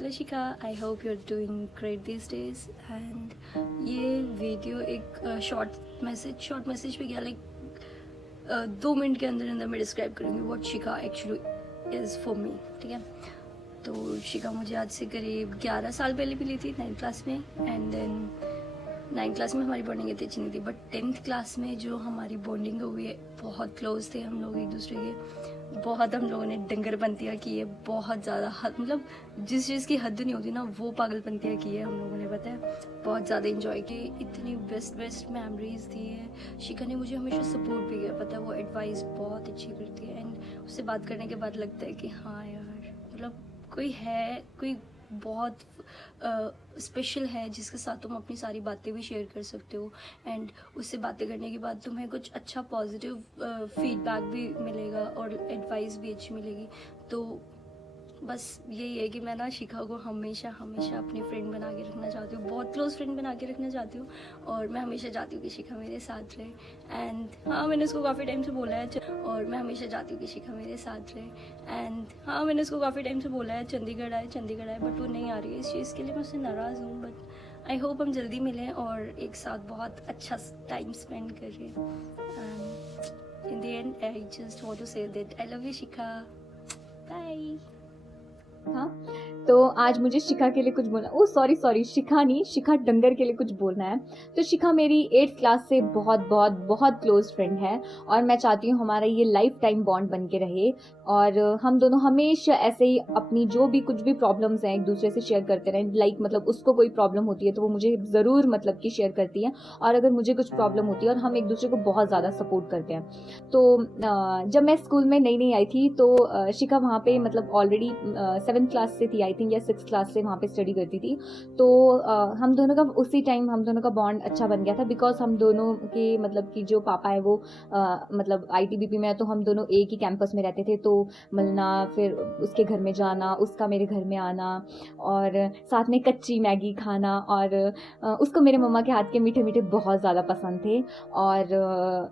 Hello Shikha, I hope you are doing great this days. And ये video एक short message पे क्या like 2 minute के अंदर अंदर मैं डिस्क्राइब करूँगी what Shikha actually is for me. ठीक है, तो शिखा मुझे आज से करीब 11 साल पहले मिली थी 9th क्लास में। एंड देन 9th क्लास में हमारी बॉन्डिंग इतनी अच्छी नहीं थी, बट 10th क्लास में जो हमारी बॉन्डिंग हुई है, बहुत क्लोज थे हम लोग एक दूसरे के। बहुत हम लोगों ने डंगरपंतियाँ की है, बहुत ज़्यादा मतलब जिस चीज़ की हद नहीं होती ना, वो पागलपंतियाँ की है हम लोगों ने, पता है। बहुत ज़्यादा इंजॉय की, इतनी बेस्ट मेमोरीज थी है। शिखा ने मुझे हमेशा सपोर्ट भी किया, पता है, वो एडवाइस बहुत अच्छी करती है। एंड उससे बात करने के बाद लगता है कि हाँ यार, मतलब कोई बहुत स्पेशल है जिसके साथ तुम अपनी सारी बातें भी शेयर कर सकते हो। एंड उससे बातें करने के बाद तुम्हें कुछ अच्छा पॉजिटिव फीडबैक भी मिलेगा और एडवाइस भी अच्छी मिलेगी। तो बस यही है कि मैं ना शिखा को हमेशा अपनी फ्रेंड बना के रखना चाहती हूँ, बहुत क्लोज फ्रेंड बना के रखना चाहती हूँ। और मैं हमेशा चाहती हूँ कि शिखा मेरे साथ रहे। एंड हाँ, मैंने उसको काफ़ी टाइम से बोला है, और मैं हमेशा चाहती हूँ कि शिखा मेरे साथ रहे। एंड हाँ, मैंने उसको काफ़ी टाइम से बोला है चंडीगढ़ आए, बट वो नहीं आ रही है। इस चीज़ के लिए मैं उससे नाराज़ हूँ, बट आई होप हम जल्दी मिलें और एक साथ बहुत अच्छा टाइम स्पेंड करें। And in the end I just want to say that I love you Shikha, bye. हाँ, तो आज मुझे शिखा के लिए कुछ बोलना, ओ सॉरी शिखा नहीं, शिखा डंगर के लिए कुछ बोलना है। तो शिखा मेरी 8th क्लास से बहुत क्लोज फ्रेंड है और मैं चाहती हूँ हमारा ये लाइफ टाइम बॉन्ड बन के रहे और हम दोनों हमेशा ऐसे ही अपनी जो भी कुछ भी प्रॉब्लम्स हैं एक दूसरे से शेयर करते रहें। लाइक मतलब उसको कोई प्रॉब्लम होती है तो वो मुझे ज़रूर मतलब कि शेयर करती है, और अगर मुझे कुछ प्रॉब्लम होती है, और हम एक दूसरे को बहुत ज़्यादा सपोर्ट करते हैं। तो जब मैं स्कूल में नई आई थी तो शिखा वहाँ पे मतलब ऑलरेडी 7th क्लास से थी आई थिंक, या 6th क्लास से वहाँ पे स्टडी करती थी। तो हम दोनों का उसी टाइम हम दोनों का बॉन्ड अच्छा बन गया था, बिकॉज हम दोनों के मतलब कि जो पापा है वो मतलब ITBP में है, तो हम दोनों एक ही कैंपस में रहते थे। तो मिलना, फिर उसके घर में जाना, उसका मेरे घर में आना, और साथ में कच्ची मैगी खाना, और उसको मेरे मम्मा के हाथ के मीठे मीठे बहुत ज़्यादा पसंद थे। और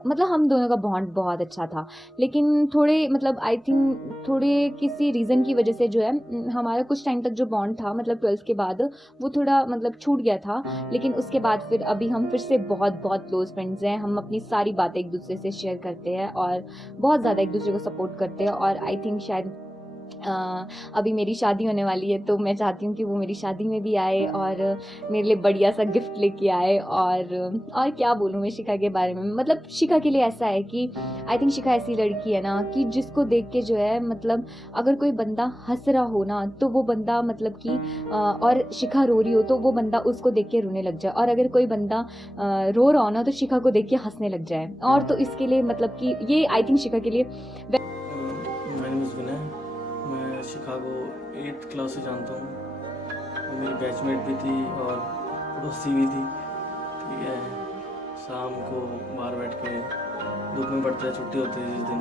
मतलब हम दोनों का बॉन्ड बहुत अच्छा था। लेकिन थोड़े मतलब आई थिंक थोड़े किसी रीज़न की वजह से जो है हमारा कुछ टाइम तक जो बॉन्ड था मतलब 12th के बाद वो थोड़ा मतलब छूट गया था। लेकिन उसके बाद फिर अभी हम फिर से बहुत क्लोज फ्रेंड्स हैं। हम अपनी सारी बातें एक दूसरे से शेयर करते हैं और बहुत ज़्यादा एक दूसरे को सपोर्ट करते हैं। और आई थिंक शायद अभी मेरी शादी होने वाली है, तो मैं चाहती हूँ कि वो मेरी शादी में भी आए और मेरे लिए बढ़िया सा गिफ्ट लेके आए। और क्या बोलूँ मैं शिखा के बारे में, मतलब शिखा के लिए ऐसा है कि आई थिंक शिखा ऐसी लड़की है ना कि जिसको देख के जो है मतलब अगर कोई बंदा हंस रहा हो ना तो वो बंदा मतलब कि और शिखा रो रही हो तो वो बंदा उसको देख के रोने लग जाए, और अगर कोई बंदा रो रहा हो ना तो शिखा को देख के हंसने लग जाए। और तो इसके लिए मतलब कि ये आई थिंक शिखा के लिए मैं शिखा को 8th क्लास से जानता हूँ। वो मेरी बैचमेट भी थी और पड़ोसी भी थी। ठीक है, शाम को बाहर बैठ के धूप में पड़ते छुट्टी होती है जिस दिन,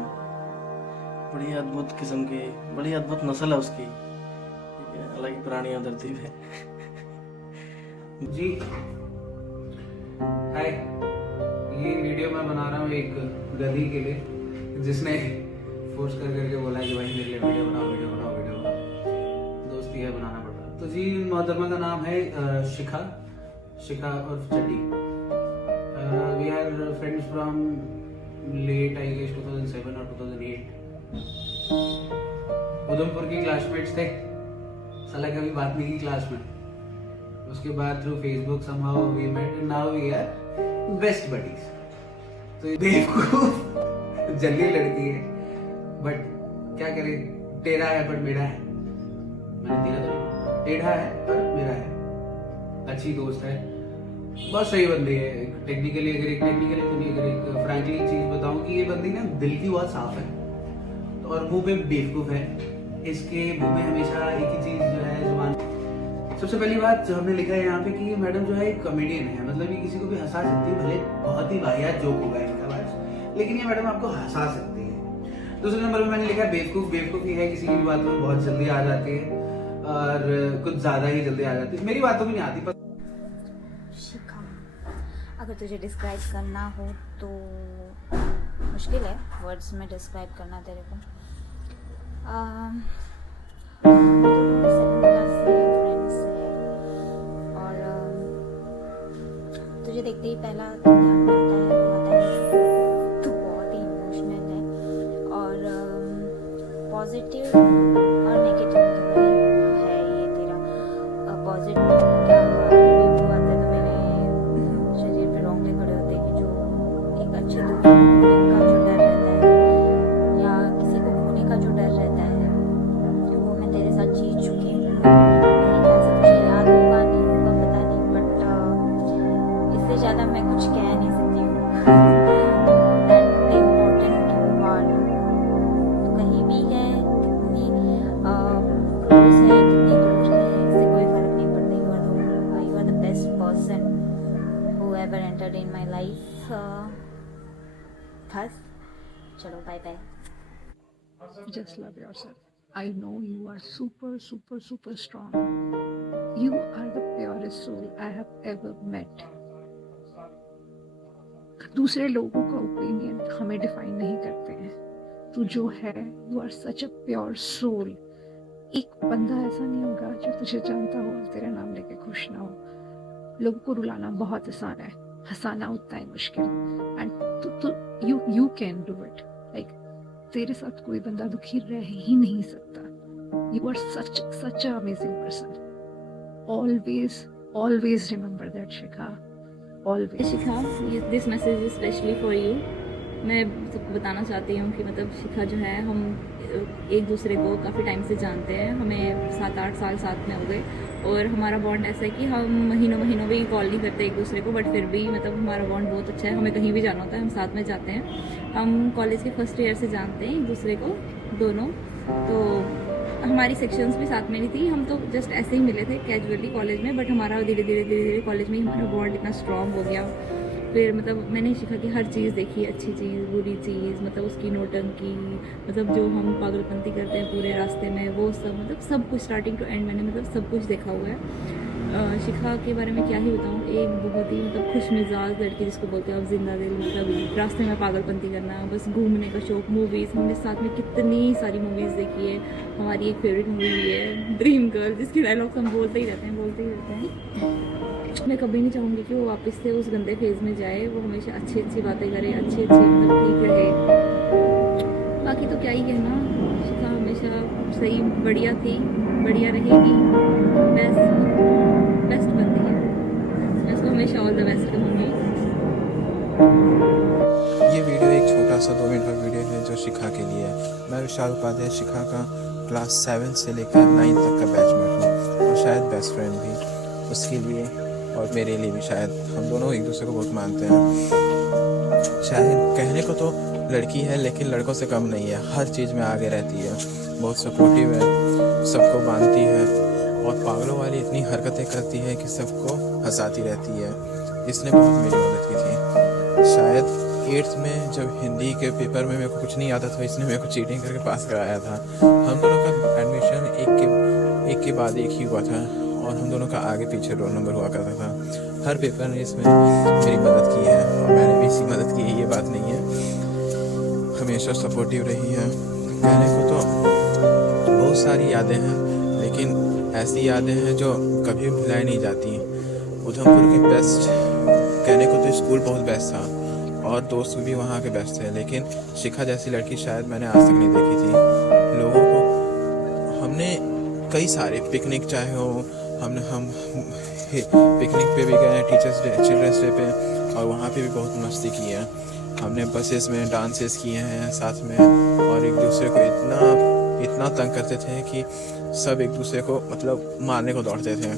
बड़ी अद्भुत किस्म की, बड़ी अद्भुत नस्ल है उसकी। ठीक है, अलग ही प्राणी है धरती पे। जी हाय, ये वीडियो मैं बना रहा हूँ एक गधी के लिए जिसने फोर्स करके बोला कि भाई मेरे लिए वीडियो बनाओ। दोस्ती है, बनाना पड़ रहा। तो जी, मोहतरमा का नाम है शिखा और Chaddi. We are friends from late I guess 2007 और 2008। उधमपुर की क्लासमेट्स थे, साला कभी बात नहीं की क्लास में। उसके बाद through Facebook somehow we met and now we are best buddies. तो बेवकूफ जल्दी लड़की है, बट क्या करे, टेढ़ा है बट मेरा है। मैंने दिया तो टेढ़ा है पर मेरा है। अच्छी दोस्त है, बहुत सही बंदी है। टेक्निकली तो नहीं, अगर एक फ्रैंकली चीज बताऊं कि ये बंदी ना दिल की बहुत साफ है और मुंह पे बेवकूफ है। इसके मुंह में हमेशा एक ही चीज जो है जुबान। सबसे पहली बात जो हमने लिखा है यहाँ पे कि ये मैडम जो है एक कॉमेडियन है, मतलब ये किसी को भी हंसा सकती है, भले बहुत ही वाहियात जोक होगा इनका बात, लेकिन ये मैडम आपको हंसा सकती है। दूसरे नंबर पे मैंने लिखा है बेवकूफ ही है, किसी की भी बात में बहुत जल्दी आ जाती है और कुछ ज्यादा ही जल्दी आ जाती है। मेरी बातों में नहीं आती। शिखा, अगर तुझे डिस्क्राइब करना हो तो मुश्किल है वर्ड्स में डिस्क्राइब करना तेरे को। 7th क्लास से पॉजिटिव और नेगेटिव दोनों ही है ये तेरा। पॉजिटिव क्या रिव्यू आते हैं तो मेरे शरीर पे रोंगटे खड़े होते हैं कि जो एक अच्छे दोस्त को खोने का जो डर रहता है या किसी को खोने का जो डर रहता है, जो वो मैं तेरे साथ जीत चुकी हूँ। मेरे ख्याल से तुझे याद होगा नहीं होगा पता नहीं, बट इससे ज़्यादा मैं कुछ कह नहीं सकती हूँ। That important you are. तो कहीं भी है, कितनी क्लोज है, कितनी दूर है, इससे कोई फर्क नहीं पड़ता। You are the best person who ever entered in my life. बस चलो bye bye. Just love yourself. I know you are super, super, super strong. You are the purest soul I have ever met. दूसरे लोगों का opinion हमें define नहीं करते हैं। तू जो है, you are such a pure soul. एक बंदा ऐसा नहीं होगा जो तुझे जानता हो और तेरा नाम लेके खुश ना हो। लोगों को रुलाना बहुत आसान है, हंसाना उतना ही मुश्किल। And you can do it. Like तेरे साथ कोई बंदा दुखी रह ही नहीं सकता। You are such a amazing person. Always remember that Shikha, always. Shikha, this message is specially for you. मैं सबको बताना चाहती हूँ कि मतलब शिखा जो है, हम एक दूसरे को काफ़ी टाइम से जानते हैं। हमें 7-8 साल साथ में हो गए और हमारा बॉन्ड ऐसा है कि हम महीनों भी कॉल नहीं करते एक दूसरे को, बट फिर भी मतलब हमारा बॉन्ड बहुत अच्छा है। हमें कहीं भी जाना होता है हम साथ में जाते हैं। हम कॉलेज के फर्स्ट ईयर से जानते हैं एक दूसरे को दोनों। तो हमारी सेक्शंस भी साथ में नहीं थी, हम तो जस्ट ऐसे ही मिले थे कैजुअली कॉलेज में, बट हमारा धीरे धीरे कॉलेज में ही हमारा बॉन्ड इतना स्ट्रॉन्ग हो गया। फिर मतलब मैंने शिखा की हर चीज़ देखी, अच्छी चीज़ बुरी चीज़, मतलब उसकी नौटंकी, मतलब जो हम पागलपंती करते हैं पूरे रास्ते में, वो सब मतलब सब कुछ स्टार्टिंग टू एंड मैंने मतलब सब कुछ देखा हुआ है। शिखा के बारे में क्या ही बताऊँ, एक बहुत ही मतलब खुश मिजाज लड़की जिसको बोलते हैं आप, जिंदा दिल, मतलब रास्ते में पागलपंती करना, बस घूमने का शौक, मूवीज़, हमने साथ में कितनी सारी मूवीज़ देखी है। हमारी एक फेवरेट मूवी भी है ड्रीम गर्ल, जिसकी डायलॉग्स हम बोलते ही रहते हैं। मैं कभी नहीं चाहूँगी कि वो वापस से उस गंदे फेज़ में जाए। वो हमेशा अच्छी बातें करे, अच्छी मतलब ठीक रहे। बाकी तो क्या ही कहना, शिखा हमेशा सही बढ़िया थी, बढ़िया रहेगी, बेस्ट बनती है। मैं उसको हमेशा ऑल द बेस्ट कहूँगी। ये वीडियो एक छोटा सा 2 मिनट का वीडियो है जो शिखा के लिए है। मैं विशाल उपाध्याय शिखा का क्लास 7 से लेकर 9 तक का बैचमेट हूँ और शायद बेस्ट फ्रेंड भी उसके लिए और मेरे लिए भी। शायद हम दोनों एक दूसरे को बहुत मानते हैं। शायद कहने को तो लड़की है लेकिन लड़कों से कम नहीं है, हर चीज़ में आगे रहती है, बहुत सपोर्टिव है, सबको बांधती है और पागलों वाली इतनी हरकतें करती है कि सबको हंसाती रहती है। इसने बहुत मेरी मदद की थी। शायद 8th में जब हिंदी के पेपर में मेरे को कुछ नहीं आता था, इसने मेरे को चीटिंग करके पास कराया था। हम दोनों का एडमिशन एक के बाद एक ही हुआ था और हम दोनों का आगे पीछे रोल नंबर हुआ करता था। हर पेपर ने इसमें मेरी मदद की है और मैंने भी इसकी मदद की है, ये बात नहीं है। हमेशा सपोर्टिव रही है। कहने को तो बहुत सारी यादें हैं लेकिन ऐसी यादें हैं जो कभी भुलाई नहीं जाती। उधमपुर के बेस्ट, कहने को तो स्कूल बहुत बेस्ट था और दोस्त भी वहाँ के बेस्ट थे, लेकिन शिखा जैसी लड़की शायद मैंने आज तक नहीं देखी थी। लोगों को हमने कई सारे पिकनिक चाहे हो, हम पिकनिक पे भी गए, टीचर्स डे, चिल्ड्रंस डे पे, और वहाँ पे भी बहुत मस्ती की है। हमने बसेस में डांसेस किए हैं साथ में और एक दूसरे को इतना तंग करते थे कि सब एक दूसरे को मतलब मारने को दौड़ते थे।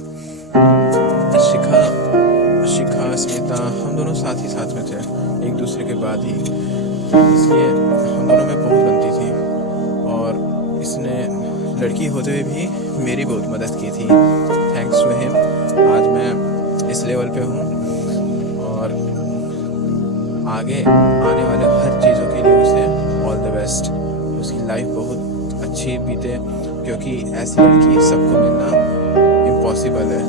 शिखा स्मिता हम दोनों साथ में थे एक दूसरे के बाद ही, इसलिए हम दोनों में बहुत बनती थी और इसने लड़की होते हुए भी मेरी बहुत मदद की थी। थैंक्स टू हिम आज मैं इस लेवल पे हूँ और आगे आने वाले हर चीज़ों के लिए उसे ऑल द बेस्ट। उसकी लाइफ बहुत अच्छी बीते क्योंकि ऐसी लड़की सबको मिलना इम्पॉसिबल है।